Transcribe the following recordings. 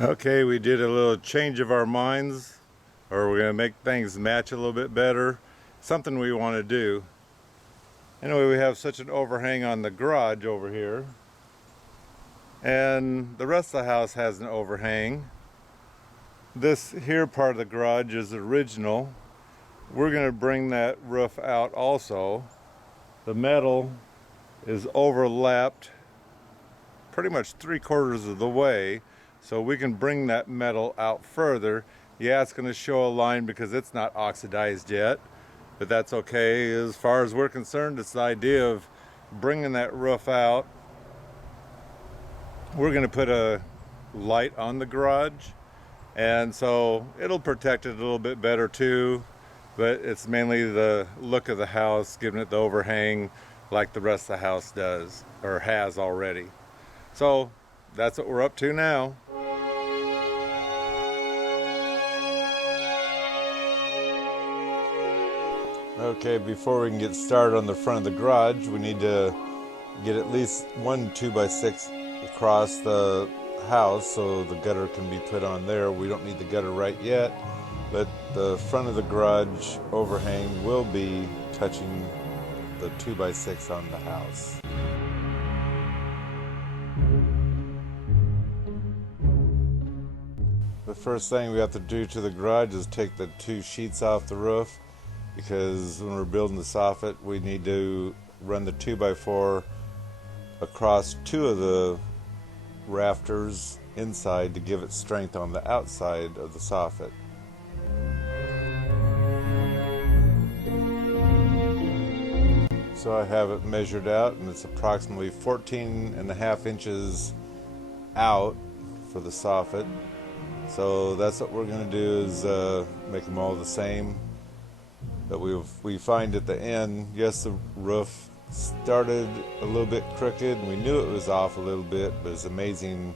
Okay, we did a little change of our minds, or we're going to make things match a little bit better. Something we want to do. Anyway, we have such an overhang on the garage over here. And the rest of the house has an overhang. This here part of the garage is original. We're going to bring that roof out also. The metal is overlapped pretty much 3/4 of the way, so we can bring that metal out further. Yeah, it's going to show a line because it's not oxidized yet, but that's okay. As far as we're concerned, it's the idea of bringing that roof out. We're going to put a light on the garage, and so it'll protect it a little bit better too, but it's mainly the look of the house, giving it the overhang like the rest of the house does, or has already. So that's what we're up to now. Okay, before we can get started on the front of the garage, we need to get at least one 2x6 across the house so the gutter can be put on there. We don't need the gutter right yet, but the front of the garage overhang will be touching the 2x6 on the house. The first thing we have to do to the garage is take the 2 sheets off the roof, because when we're building the soffit, we need to run the 2x4 across 2 of the rafters inside to give it strength on the outside of the soffit. So I have it measured out, and it's approximately 14.5 inches out for the soffit. So that's what we're going to do, is make them all the same. But we find at the end, yes, the roof started a little bit crooked, and we knew it was off a little bit, but it's amazing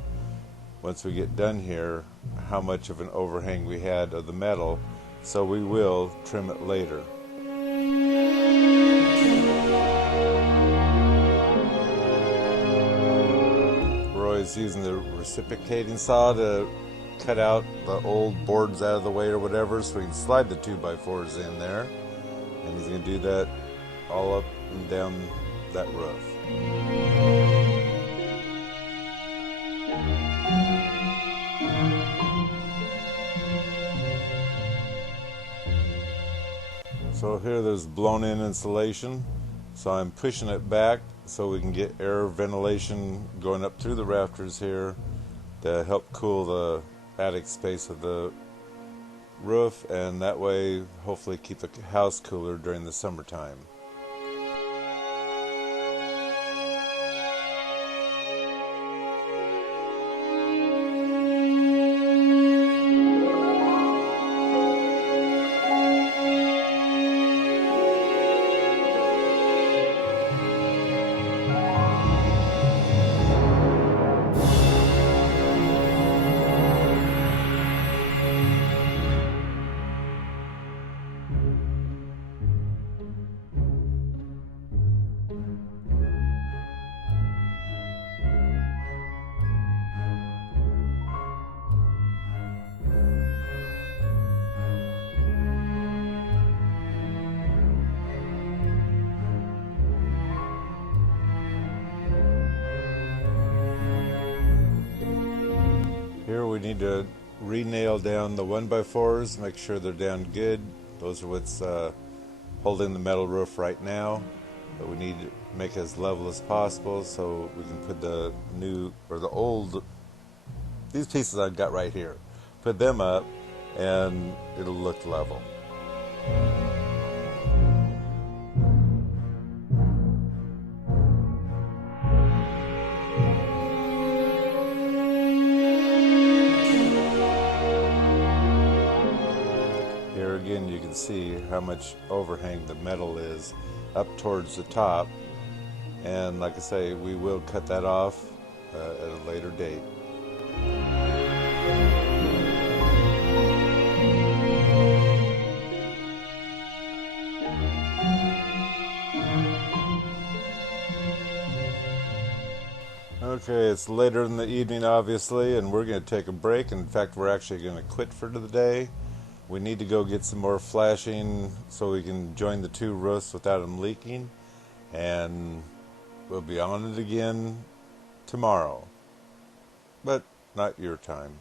once we get done here how much of an overhang we had of the metal. So we will trim it later. Roy's using the reciprocating saw to cut out the old boards out of the way or whatever, so we can slide the 2x4s in there, and he's going to do that all up and down that roof. So here there's blown in insulation, so I'm pushing it back so we can get air ventilation going up through the rafters here to help cool the attic space of the roof, and that way hopefully keep the house cooler during the summertime. Here we need to re-nail down the 1x4s, make sure they're down good. Those are what's holding the metal roof right now, but we need to make it as level as possible so we can put the new, or the old, these pieces I've got right here, put them up and it'll look level. Again, you can see how much overhang the metal is up towards the top, and like I say, we will cut that off at a later date. Okay, it's later in the evening, obviously, and we're going to take a break. In fact, we're actually going to quit for the day. We need to go get some more flashing so we can join the two roofs without them leaking. And we'll be on it again tomorrow. But not your time.